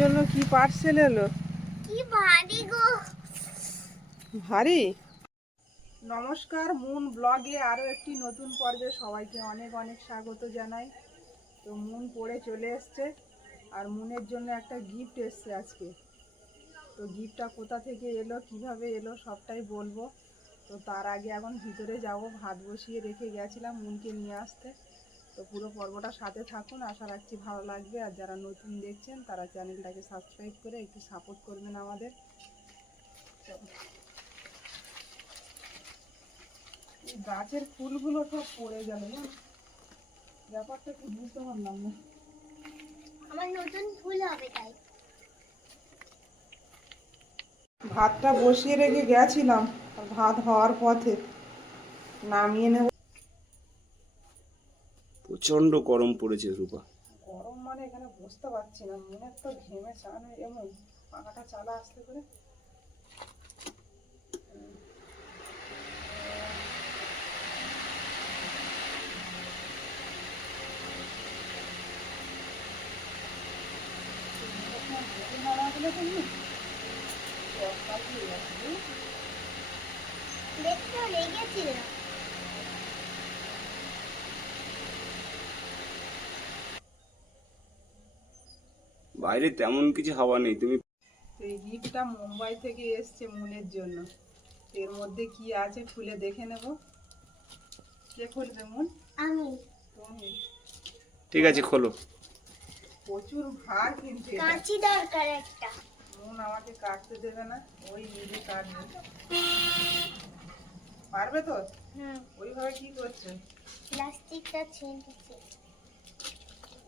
জন্য কি পার্সেল এলো? কি ভারী গো। ভারী? নমস্কার মুন ব্লগে আরও একটি নতুন পর্বে সবাইকে অনেক অনেক স্বাগত জানাই। তো মুন পড়ে চলে এসছে আর মুনের জন্য একটা গিফট এসছে আজকে। তো গিফটটা কোথা থেকে এলো কীভাবে এলো সবটাই বলব। তো তার আগে এখন ভিতরে যাব ভাত বসিয়ে রেখে গেছিলাম মুনকে নিয়ে আসতে। তো পুরো পর্বটা সাথে থাকুন। আশা রাখছি ভালো লাগবে। আর যারা নতুন দেখছেন তারা চ্যানেলটাকে সাবস্ক্রাইব করে একটু সাপোর্ট করবেন আমাদের। গাছের ফুলগুলো সব পড়ে গেল না? ব্যাপারটা কি বুঝতে পারলাম না। আমার নতুন ফুল হবে তাই। ভাতটা বসিয়ে রেখে গেছিলাম ভাত হওয়ার পথে নামিয়ে নেব। প্রচণ্ড গরম পড়েছে রূপা। গরম মানে এখানে বসতে পারছি না মনে তো ঘেমে চান এমন পাখাটা চালা আসতে করে দেখতে লেগেছিল। বাইরে তেমন কিছু হাওয়া নেই তুমি এই গিফটটা মুম্বাই থেকে এসছে মুনের জন্য। এর মধ্যে কি আছে খুলে দেখে নেব। কে খুলবে মুন আমি। তুমি। ঠিক আছে খোলো। প্রচুর ভার কিন্তু। কাঁচি দরকার একটা। মন আমাকে কাটতে দেবে না ওই নিজে কাটবে। পারবে তো? হুম। ওইভাবে কি করছে? প্লাস্টিকটা ছিঁড়ছে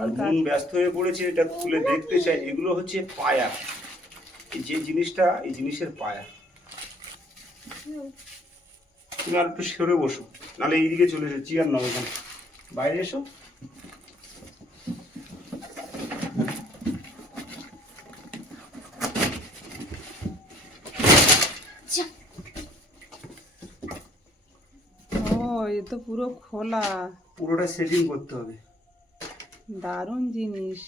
আর মন ব্যস্ত হয়ে পড়েছে এটা খুলে দেখতে চাই। এগুলো হচ্ছে পায়া। এই যে জিনিসটা এই জিনিসের পায়া। তুমি আর একটু সরে বসো নাহলে এইদিকে চলে এসো চেয়ার নাও এখানে। বাইরে এসো। ও এ তো পুরো খোলা। পুরোটা সেটিং করতে হবে। দারুণ জিনিস।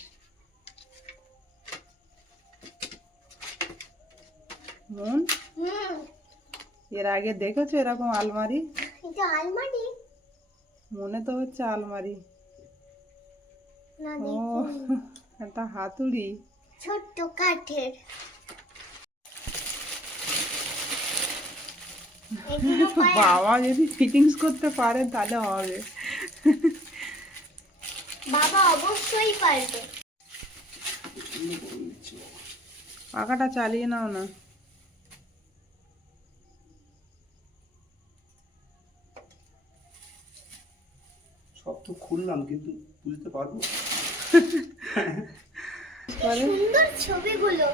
মন এর আগে দেখেছ এরকম আলমারি? আলমারি? মনে তো হচ্ছে আলমারি। ও একটা হাতুড়ি। ছোট্ট কাঠের। বাবা যদি ফিটিংস করতে পারে তাহলে হবে। বাবা অবশ্যই পারবে। পাখাটা চালিয়ে নাও না। সব তো খুললাম কিন্তু বুঝতে পারব সুন্দর ছবিগুলো।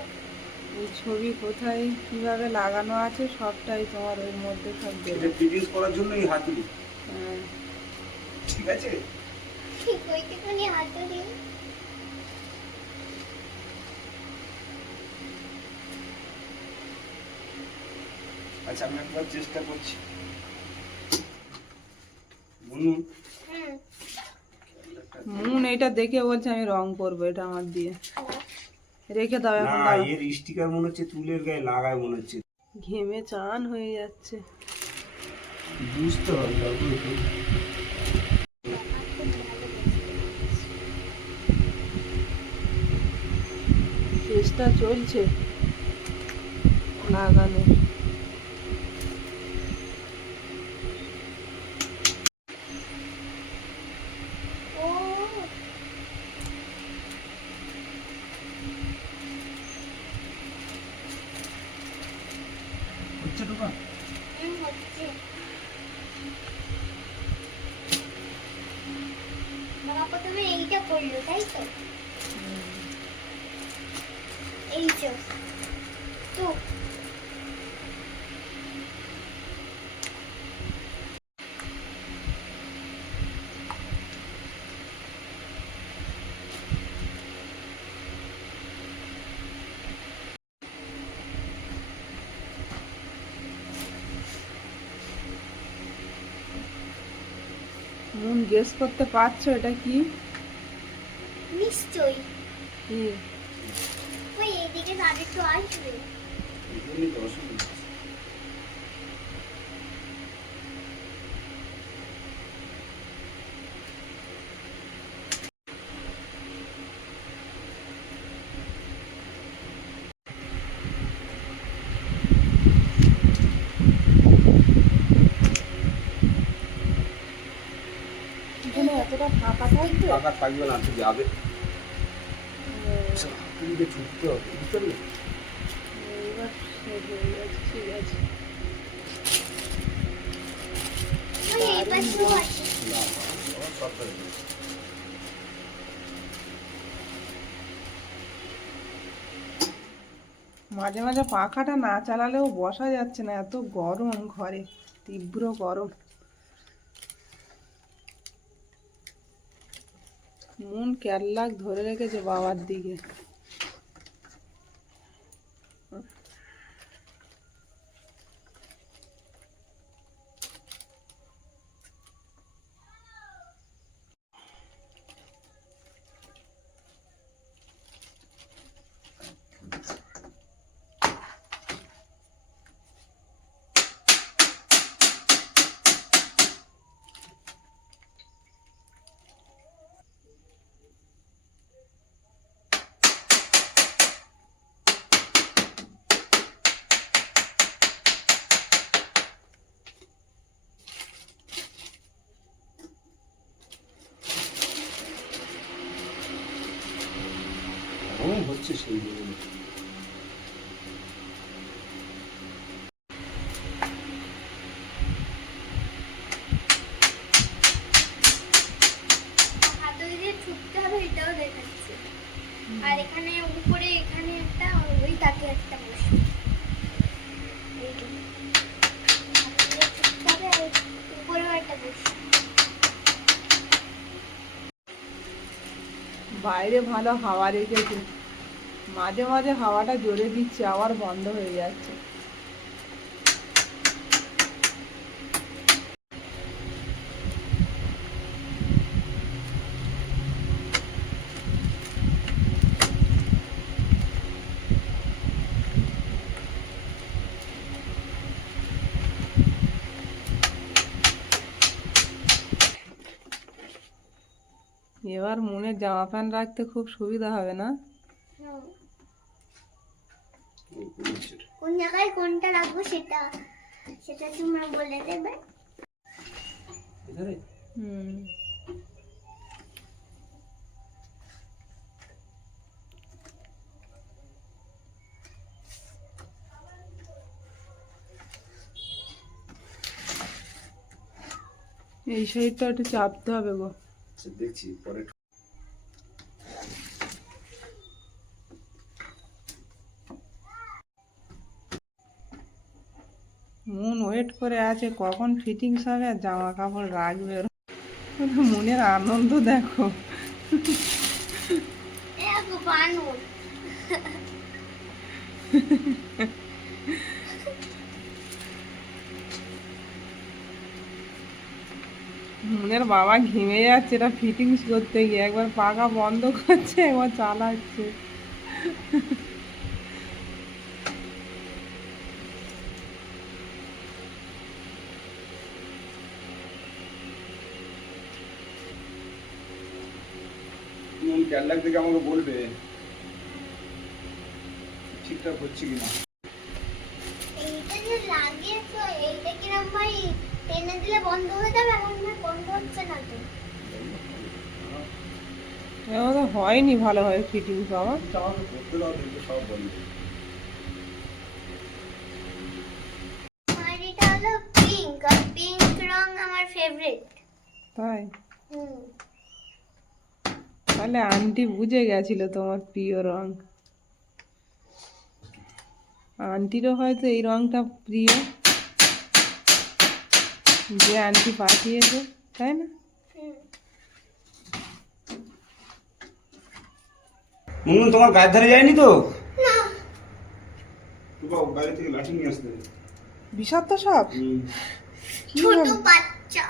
এই ছবি কোথায় কীভাবে লাগানো আছে সবটাই তোমার ওর মধ্যে এটা ফিটিংস করার জন্য এই হাতুড়ি হ্যাঁ। ঠিক আছে? ঠিক ওইটুকুনি আচ্ছা আমি একবার চেষ্টা করছি। মুন এটা দেখে বলছে আমি রং করব এটা আমার দিয়ে। রেখে দাও এখন না এর স্টিকার মনে হচ্ছে তুলের গায়ে লাগায় মনে হচ্ছে। ঘেমে চান হয়ে যাচ্ছে। বুঝতে হবে চেষ্টা চলছে। লাগানো ও হচ্ছে ঢোকা হুম হচ্ছে বাবা প্রথমে এইটা করল তাই তো এই তো তো মুন গেস করতে পারছ এটা কি? নিশ্চয়ই। হুম ওই এইদিকে তাদের একটু আসবে এগুলোই তো অসুবিধা। এখানে এতটা ফাঁকা থাকবে টাকা থাকবে না তুই যাবে। তুমিকে ছুটতে হবে বুঝতে পারলে? এইবার শেষ গেছে ঠিক আছে। ওই এই পাশেও আছে না বাবা, সব গেছে। মাঝে মাঝে পাখাটা না চালালেও বসা যাচ্ছে না এত গরম ঘরে তীব্র গরম। মন ক্যারলাক ধরে রেখেছে বাবার দিকে। হচ্ছে সেই আর এখানে উপরে এখানে একটা ওই তাকে একটা বসে। উপরেও একটা বসে। বাইরে ভালো হাওয়া রেখেছে মাঝে মাঝে হাওয়াটা জোরে দিচ্ছে, আবার বন্ধ হয়ে যাচ্ছে এবার মনের জামা প্যান্ট রাখতে খুব সুবিধা হবে না। কোন জায়গায় কোনটা রাখব সেটা সেটা তোমরা বলে দেবে? হুম। এই সাইডটা একটু চাপতে হবে গো। আচ্ছা, দেখছি পরে মন ওয়েট করে আছে, কখন ফিটিংস হবে আর জামা কাপড় রাখবে? মনের আনন্দ দেখো। মনের বাবা ঘেমে যাচ্ছে এটা ফিটিংস করতে গিয়ে। একবার পাখা বন্ধ করছে, একবার চালাচ্ছে তুমি ক্যাটলাগ থেকে আমাকে বলবে ঠিকঠাক হচ্ছে কিনা। হয়ে হয়নি ভালোভাবে করতে দাও দেখবে সব পিঙ্ক আর পিঙ্ক রং আমার ফেভারিট তাই? হুম। তাহলে আন্টি বুঝে গেছিল তোমার প্রিয় রং। আন্টিরও হয়তো এই রংটা প্রিয়। যে আন্টি পাঠিয়েছে তাই না? মুনমুন তোমার গায়ের ধারে যায়নি তো? না। বাবু বাইরে থেকে লাঠি নিয়ে আসতে। বিষাক্ত ছোট বাচ্চা।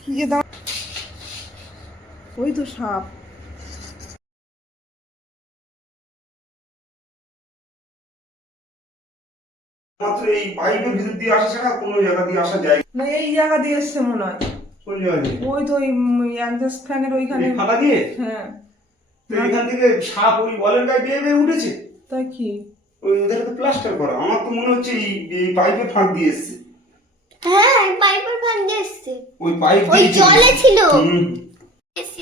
কি দাম ওই তো সাপ। মাত্র এই পাইপের ভিতর দিয়ে আসা ছাড়া কোনো জায়গা দিয়ে আসা যায় না এই জায়গা দিয়ে এসছে মনে হয়। কোন জায়গা দিয়ে ওই তো ওই অ্যাডজাস্ট ফ্যানের ওইখানে। এই দিয়ে? হ্যাঁ। তো এখান থেকে সাপ ওই বলের গায়ে বেয়ে বেয়ে উঠেছে? তাই কি? ওই ওদের তো প্লাস্টার করা। আমার তো মনে হচ্ছে এই পাইপের ফাঁক দিয়ে এসছে। হ্যাঁ পাইপের ফাঁক দিয়ে এসছে। ওই পাইপ ওই দিয়ে জলে ছিল।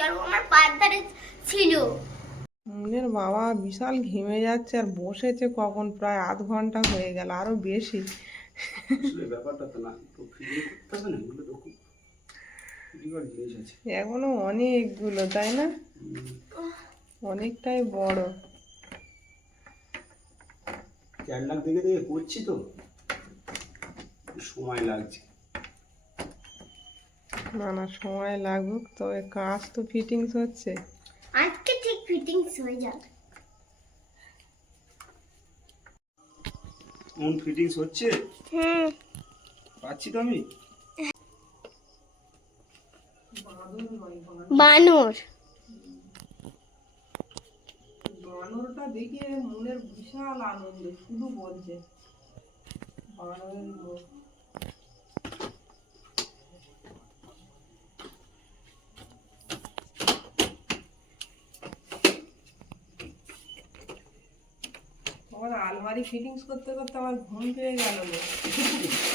আর আমার পায়ের ধারে ছিল। মুনের বাবা বিশাল ঘেমে যাচ্ছে আর বসেছে কখন? প্রায় আধ ঘণ্টা হয়ে গেল আরও বেশি। এখনও অনেকগুলো তাই না? অনেকটাই বড়। চার লাখ দেখে দেখে করছি তো। সময় লাগছে। না না সময় লাগুক তবে কাজ তো ফিটিংস হচ্ছে। আজকে ঠিক ফিটিংস হয়ে যাবে। কোন ফিটিংস হচ্ছে? হুম। পাচ্ছি তো আমি? বানর। বানরটা দেখে মনের বিশাল আনন্দ শুধু বলছে। বানরের আলমারি ফিটিংস করতে করতে আমার ঘুম পেয়ে গেল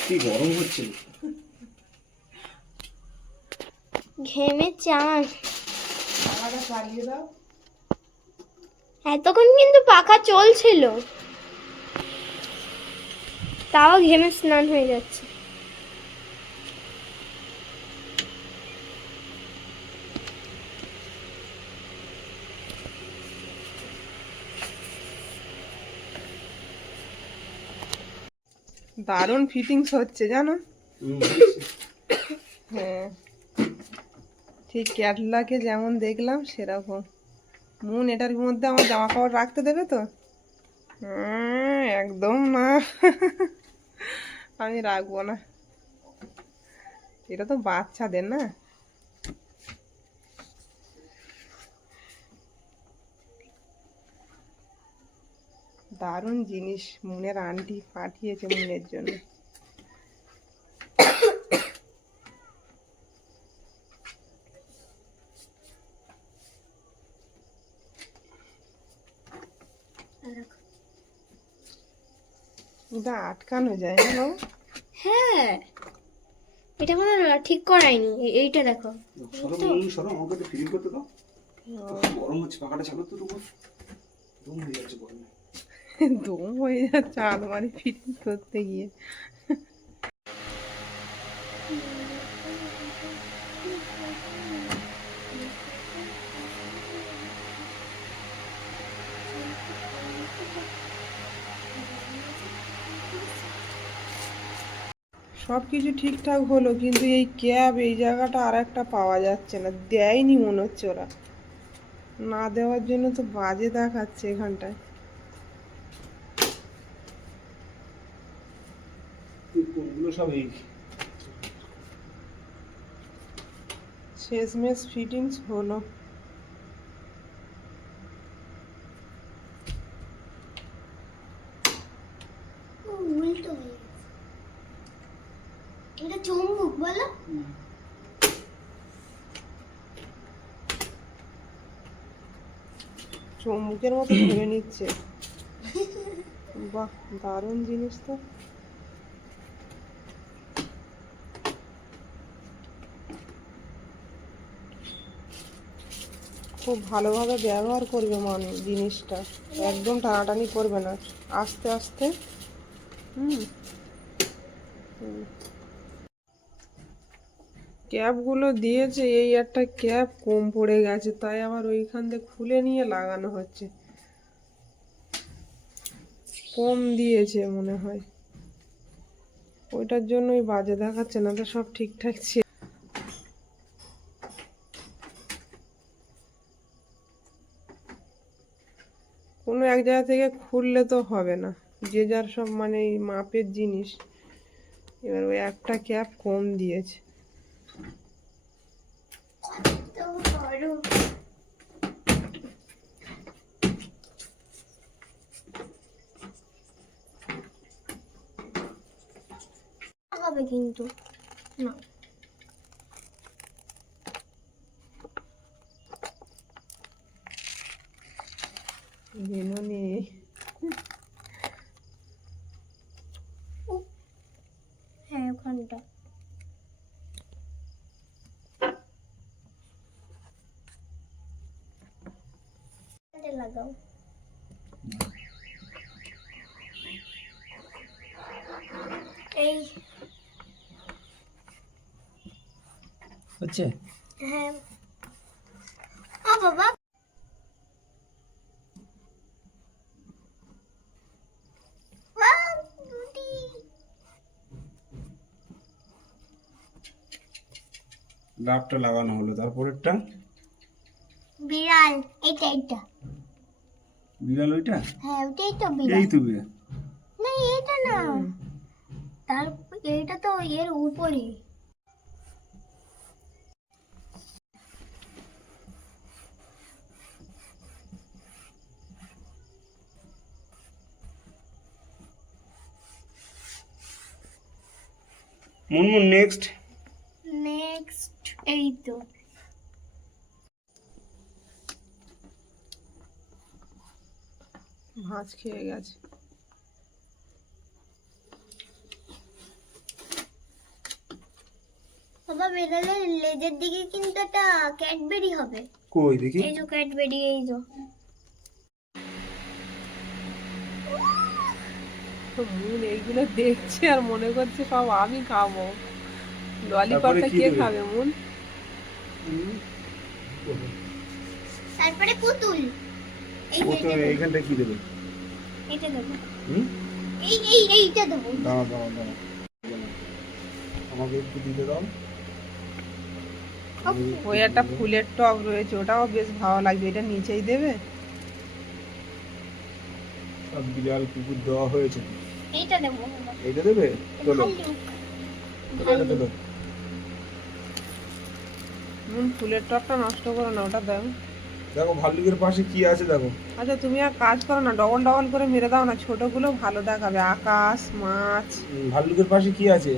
কি গরম হচ্ছিল ঘেমে চান। পাখাটা চালিয়ে দাও। এতক্ষণ কিন্তু পাখা চলছিল। তাও ঘেমে স্নান হয়ে যাচ্ছে। দারুণ ফিটিংস হচ্ছে জানো? হ্যাঁ। ঠিক ক্যাটলাকে যেমন দেখলাম সেরকম। মুন এটার মধ্যে আমার জামা কাপড় রাখতে দেবে তো? উম, একদম না। আমি রাখব না। এটা তো বাচ্চাদের না? দারুণ জিনিস মুনের আন্টি পাঠিয়েছে মুনের জন্য। এটা আটকানো যায় না বাবু। হ্যাঁ। এটা কোনো ঠিক করায়নি। এইটা দেখো। সরো সরো আমাকে ফিলিং করতে দাও। গরম হচ্ছে পাখাটা তো হয়ে যাচ্ছে গরমে। দম হয়ে যাচ্ছে, আলমারি ফিটিং করতে গিয়ে। সব কিছু ঠিকঠাক হলো, কিন্তু এই ক্যাব, এই জায়গাটা আর একটা পাওয়া যাচ্ছে না, দেয়নি মনে হচ্ছে ওরা। না দেওয়ার জন্য তো বাজে দেখাচ্ছে এখানটায় এই কোনগুলো সব এই শেষমেশ ফিটিংস হলো। এটা বলো। চুম্বুকের মতো ঘুরে নিচ্ছে। বাহ দারুণ জিনিস তো। খুব ভালোভাবে ব্যবহার করবে মানুষ জিনিসটা। একদম টানাটানি করবে না। আস্তে আস্তে। হুম। ক্যাপগুলো দিয়েছে, এই একটা ক্যাপ কম পড়ে গেছে, তাই আবার ওইখান থেকে খুলে নিয়ে লাগানো হচ্ছে। কম দিয়েছে মনে হয়। ওইটার জন্যই বাজে দেখাচ্ছে না, তো সব ঠিকঠাক ছিল কোনো এক জায়গা থেকে খুললে তো হবে না। যে যার সব মানে মাপের জিনিস। এবার ওই একটা ক্যাপ কম দিয়েছে। কিন্তু। না। বেনুনি হ্যাঁ ওখানটা লাগাও। এই। হচ্ছে হ্যাঁ ও বাবা Wow, দুটি। লাভটা লাগানো হলো তারপরেরটা? বিড়াল এইটা এইটা। বিড়াল ওইটা? হ্যাঁ ওটাই তো বিড়াল। এই তো বিড়াল। না এইটা না। তার এইটা তো এর উপরে। মুনমুন নেক্সট তো। ভাঁজ খেয়ে গেছে। বাবা বিড়ালের লেজের দিকে কিন্তু একটা ক্যাডবেরি হবে। কই দেখি? এই যে ক্যাডবেরি এই যে। মুন এইগুলো দেখছে আর মনে করছে সব আমি খাব। ললিপপটা কি? খাবে মুন তারপরে পুতুল। দেবো। এইখানটা কি দেবে? এটা দেবো। হুম? এই এই এইটা দেবো। দাঁড়া দাঁড়া দাঁড়া আমাকে একটু দিতে দাও। ওই একটা ফুলের টব রয়েছে ওটাও বেশ ভালো লাগবে। এটা নিচেই দেবে? সব বিড়াল কুকুর দেওয়া হয়েছে। এইটা দেবো। এইটা দেবে? চলো এটা দেবে? ফুলের টবটা নষ্ট করো না ওটা দাও দেখো ভাল্লুকের পাশে কি আছে দেখো। আচ্ছা তুমি এক কাজ করো না ডবল ডবল করে মেরে দাও না ছোটগুলো ভালো দেখাবে আকাশ মাছ। ভাল্লুকের পাশে কি আছে?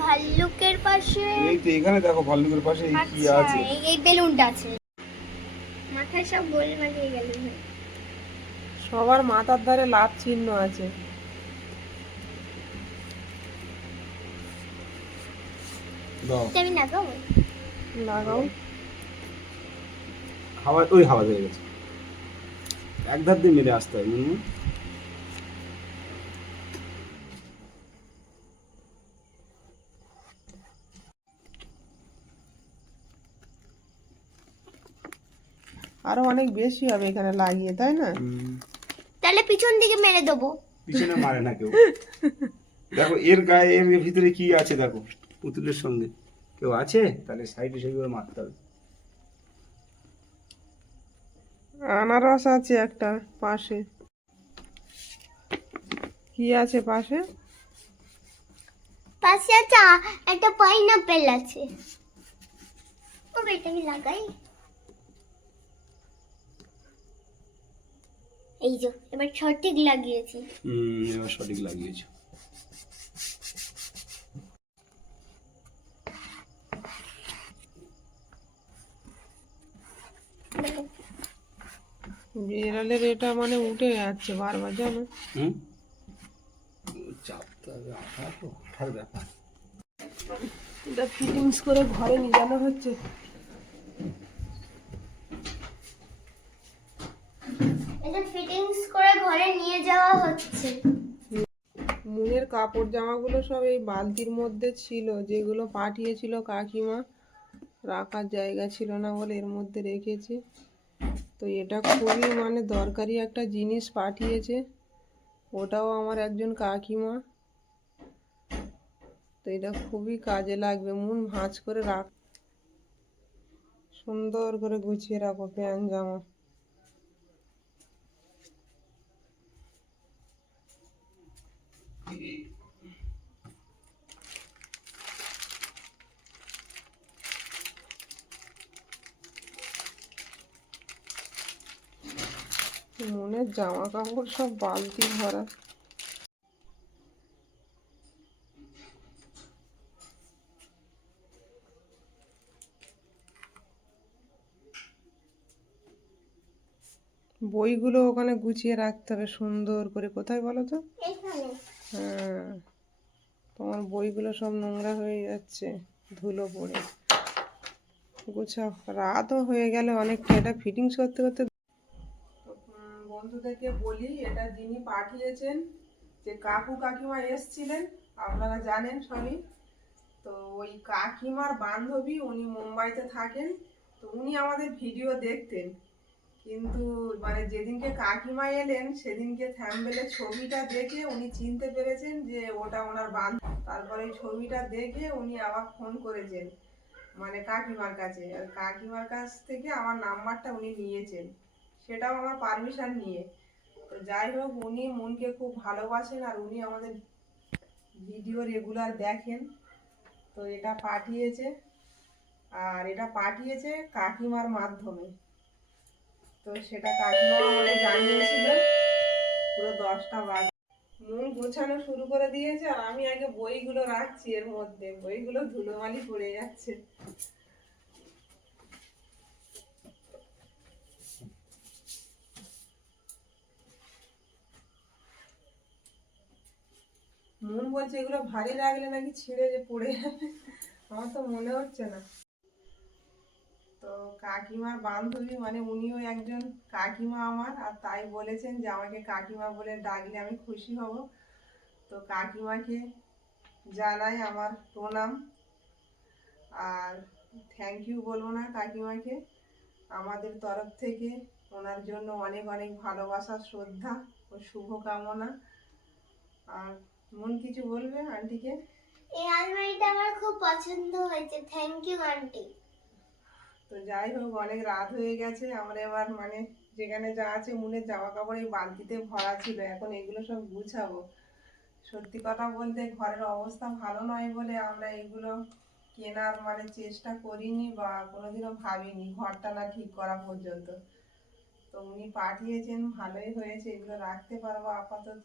ভাল্লুকের পাশে এই তো এখানে দেখো ভাল্লুকের পাশে এই কি আচ্ছা আছে। এই- বেলুনটা আছে। মাথায় সব গোল মারিয়ে গেল সবার মাথার ধারে লাভ চিহ্ন আছে। দাও। আমি না গো লাগাও। হাওয়া ওই হাওয়া হয়ে গেছে। এক ধার দিয়ে মেরে আসতে হয় মুনমুন আরও অনেক বেশি হবে এখানে লাগিয়ে তাই না? তাহলে পিছন দিকে মেরে দেবো। পিছনে মারে না কেউ। দেখো এর গায়ে এর ভিতরে কি আছে দেখো পুতুলের সঙ্গে। কেউ আছে? তাহলে সাইডে সেগুলো মারতে হবে। আনারস আছে একটা পাশে। কি আছে পাশে? পাশে আছে একটা পাইনাপেল আছে। ও এটা আমি লাগাই। এই যে এবার সঠিক লাগিয়েছি। হুম এবার সঠিক লাগিয়েছো। বিড়ালের এটা মানে উঠে যাচ্ছে বারবার জানো? চাপতে হবে আঠা তো আঠার ব্যাপার। এটা ফিটিংস করে ঘরে নিয়ে যাওয়া হচ্ছে। এটা ফিটিংস করে ঘরে নিয়ে যাওয়া হচ্ছে। মুনের কাপড় জামাগুলো সব এই বালতির মধ্যে ছিল যেগুলো পাঠিয়েছিল কাকিমা রাখার জায়গা ছিল না বলে এর মধ্যে রেখেছি। তো এটা খুবই মানে দরকারি একটা জিনিস পাঠিয়েছে। ওটাও আমার একজন কাকিমা। তো এটা খুবই কাজে লাগবে, মন ভাঁজ করে রাখ। সুন্দর করে গুছিয়ে রাখো প্যান্ট জামা। মনের জামা কাপড় সব বালতি ভরা। বইগুলো ওখানে গুছিয়ে রাখতে হবে সুন্দর করে। কোথায় বলো তো? হ্যাঁ। তোমার বইগুলো সব নোংরা হয়ে যাচ্ছে ধুলো পড়ে। গুছাও। রাতও হয়ে গেলে অনেকটা। এটা ফিটিংস করতে করতে পাঠিয়েছেন যে কাকু কাকিমা এসছিলেন, আপনারা জানেন সবই। তো ওই কাকিমার বান্ধবী উনি মুম্বাইতে থাকেন, তো উনি আমাদের ভিডিও দেখতেন। কিন্তু মানে যেদিনকে কাকিমা এলেন, সেদিনকে থ্যাম্বেলের ছবিটা দেখে উনি চিনতে পেরেছেন যে ওটা ওনার বান্ধব তারপরে ছবিটা দেখে উনি আবার ফোন করেছেন মানে কাকিমার কাছে। আর কাকিমার কাছ থেকে আমার নাম্বারটা উনি নিয়েছেন, সেটাও আমার পারমিশন নিয়ে। তো যাই হোক, উনি মনকে খুব ভালোবাসেন আর উনি আমাদের ভিডিও রেগুলার দেখেন। তো এটা পাঠিয়েছে আর এটা পাঠিয়েছে কাকিমার মাধ্যমে। তো সেটা কাকিমা আমাকে জানিয়েছিল। পুরো দশটা বাজে। মন গোছানো শুরু করে দিয়েছে আর আমি আগে বইগুলো রাখছি এর মধ্যে। বইগুলো ধুলোমালি পড়ে যাচ্ছে। মন বলছে, এগুলো ভারী লাগলে নাকি ছিঁড়ে যে পড়ে যাবে। আমার তো মনে হচ্ছে না। তো কাকিমার বান্ধবী মানে উনিও একজন কাকিমা আমার, আর তাই বলেছেন যে আমাকে কাকিমা বলে ডাকলে আমি খুশি হব। তো কাকিমাকে জানাই আমার প্রণাম। আর থ্যাংক ইউ বলব না কাকিমাকে। আমাদের তরফ থেকে ওনার জন্য অনেক অনেক ভালোবাসা, শ্রদ্ধা ও শুভকামনা। আর মন কিছু বলবে আন্টিকে? এই আলমারিটা আমার খুব পছন্দ হয়েছে। Thank you aunty. তো যাই হোক অনেক রাত হয়ে গেছে। আমরা এবার মানে যেখানে যা আছে মুনের জামা কাপড় এই বালতিতে ভরা ছিল। এখন এগুলো সব গুছাবো। সত্যি কথা বলতে ঘরের অবস্থা ভালো নয় বলে আমরা এগুলো কেনার মানে চেষ্টা করিনি বা কোনোদিনও ভাবিনি। ঘরটা না ঠিক করা পর্যন্ত। তো উনি পাঠিয়েছেন ভালোই হয়েছে। এগুলো রাখতে পারব আপাতত।